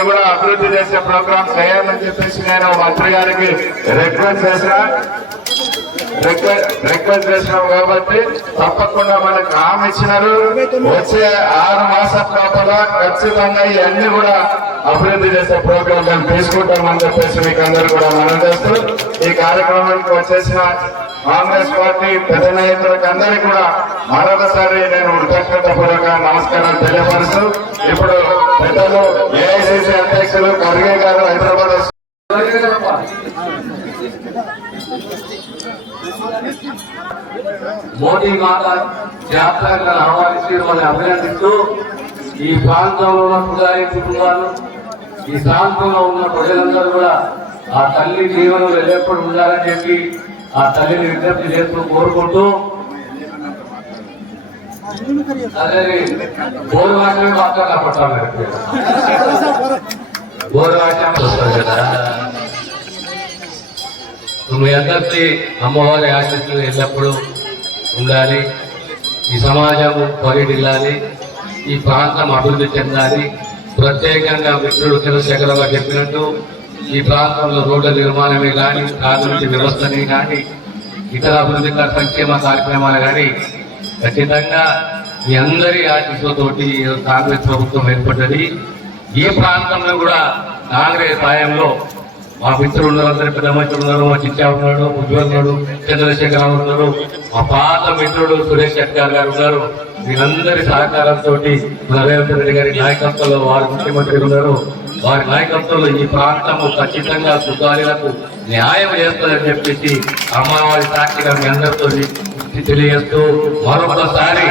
వీటిని కూడా అభివృద్ధి చేసే ప్రోగ్రామ్స్ చేయాలని చెప్పేసి నేను మంత్రి గారికి రిక్వెస్ట్ చేసినాం కాబట్టి తప్పకుండా మనకు హామీ ఇచ్చినారు. వచ్చే 6 మాసాల లోపల ఖచ్చితంగా ఇవన్నీ కూడా అభివృద్ధి చేసే ప్రోగ్రాం మేము తీసుకుంటామని చెప్పేసి మీకు అందరూ కూడా మనం చేస్తూ ఈ కార్యక్రమానికి వచ్చేసిన కాంగ్రెస్ పార్టీ పెద్ద నాయకులకు అందరికీ కూడా మరొకసారి నేను కృతజ్ఞతాపూర్వక నమస్కారాలు తెలియపరుస్తూ ఇప్పుడు పెద్దలు ఏఐసిసి అధ్యక్షులు ఖర్గే గారు హైదరాబాద్ మోదీ మాత జాతరగా ఆహ్వానించి మనం అభినందిస్తూ ఈ ప్రాంతంలో ఉన్న పుజారి కుటుంబాలు ఈ ప్రాంతంలో ఉన్న ప్రజలందరూ కూడా ఆ తల్లి జీవనం ఎల్లప్పుడూ ఉండాలని చెప్పి ఆ తల్లిని విజ్ఞప్తి చేస్తూ కోరుకుంటూ అదే బోరు భాషమే మాట్లాడపడతాం బోరు భాష వస్తుంది కదా. మీ అందరికీ అమ్మవారి ఆశీస్సులు ఎల్లప్పుడూ ఉండాలి. ఈ సమాజం పరిడిల్లాలి, ఈ ప్రాంతం అభివృద్ధి చెందాలి. ప్రత్యేకంగా మిత్రుడు చంద్రశేఖరరావు గారు చెప్పినట్టు ఈ ప్రాంతంలో రోడ్ల నిర్మాణమే కానీ, తాగునీటి వ్యవస్థనే కానీ, ఇతర అభివృద్ధి సంక్షేమ కార్యక్రమాలు కానీ ఖచ్చితంగా మీ అందరి ఆశీస్సులతోటి కాంగ్రెస్ ప్రభుత్వం ఏర్పడ్డది. ఈ ప్రాంతంలో కూడా కాంగ్రెస్ సాయంలో మా మిత్రులు ఉన్నారు, అందరి పెద్ద మంత్రులు ఉన్నారు, మా చిచ్చా ఉన్నాడు, ఉజ్వల్ ఉన్నాడు, చంద్రశేఖరరావు ఉన్నారు, మా పాత మిత్రుడు సురేష్ శెట్టార్ గారు ఉన్నారు. వీళ్ళందరి సహకారంతో రేవంత్ రెడ్డి గారి నాయకత్వంలో వారి ముఖ్యమంత్రి ఉన్నారు. వారి నాయకత్వంలో ఈ ప్రాంతము ఖచ్చితంగా సుగాలిలకు న్యాయం చేస్తుందని చెప్పేసి అమ్మవారి సాక్షిగా మీ అందరితో తెలియజేస్తూ మరొకసారి